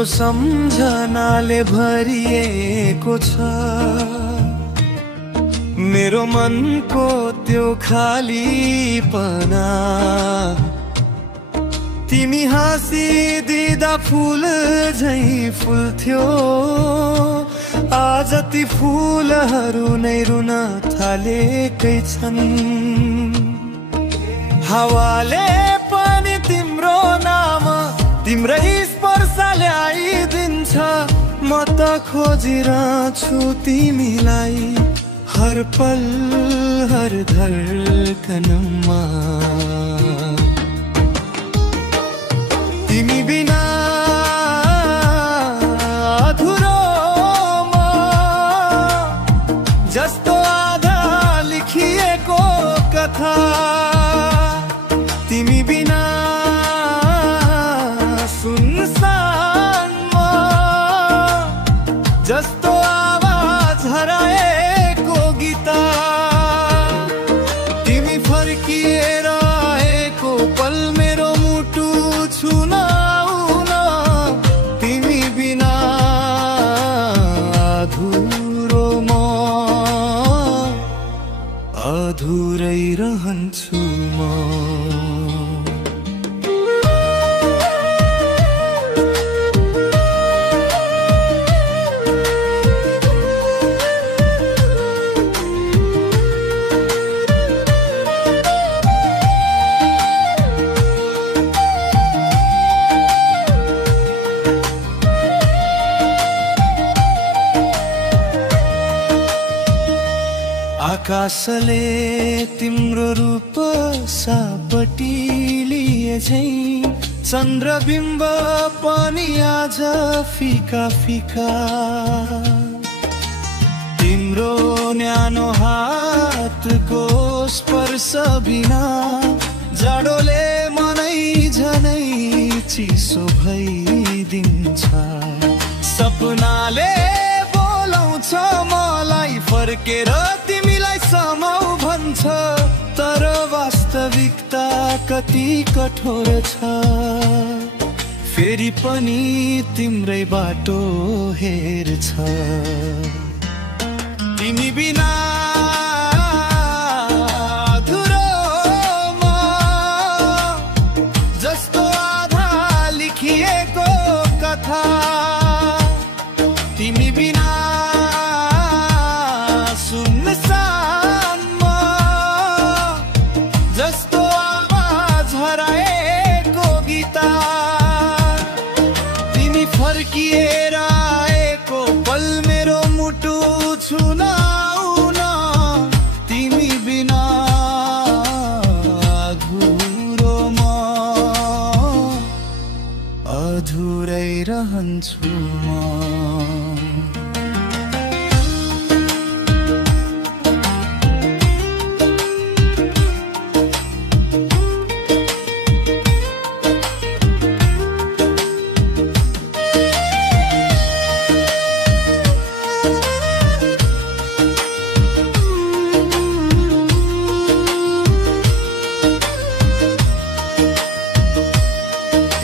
तिम्रो सम्झनाले भरिएको छ मेरो मनको त्यो खालीपना। तिमी हाँसिदिँदा फुल झै फुल्थ्यो, आज ती फुलहरू नै रुन थालेकै छन्। हावाले पनि तिम्रो नाम तिम्रै स्पर्श ल्याइदिन्छ। म त खोजिरहन्छु तिमीलाई हर पल हर धड्कनमा। तिमी बिना अधुरो म जस्तो आधा लेखिएको कथा। तिमी बिना सुनसान म जस्तो आवाज हराएको गीता। तिमी फर्किएर आएको पल मेरो मुटु छुन आउन। तिमी बिना अधुरो म अधुरै रहन्छु म। आकाशले तिम्रो रूप सापटी लिए झै चन्द्रबिम्ब पनि आज फिका फिका। तिम्रो न्यानो हातको स्पर्श बिना जाडोले मनै झनै चिसो भइदिन्छ। सपनाले बोलाउँछ मलाई फर्केर तिमीलाई समाउ भन्छ। तर वास्तविकता कति कठोर छ, फेरि पनि तिम्रै बाटो हेर्छ। तिमी बिना अधुरो म जस्तो आधा लेखिएको कथा। तिमी बिना सुनसान म जस्तो आवाज हराएको गीता। तिमी फर्किएर आएको पल मेरो मुटु छुन आउन। तिमी बिना अधुरो म अधुरै रहन्छु म।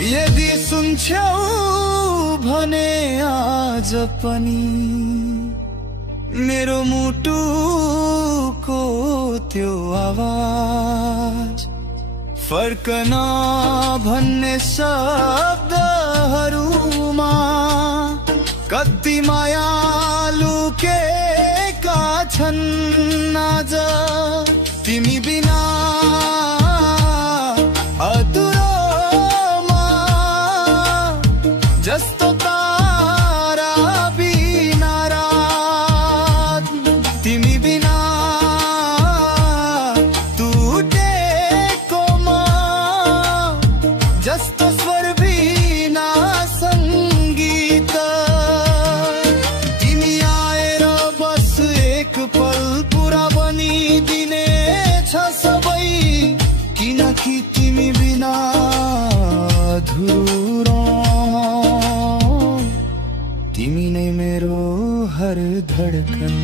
यदि सुन्छौ भने आज पनि मेरो मुटुको त्यो आवाज, फर्कन भन्ने शब्दहरूमा कति माया लुकेका छन् आज। तिमी बिना अधुरो जस्तो तारा बिना रात। तिमी बिना टुटेको म जस्तो स्वर बिना सङ्गीत। तिमी आएर बस एक पल पुरा बनिदिने छ सबै, किनकि तिमी बिना अधुरो। तिमी नै मेरो हर धड्कन।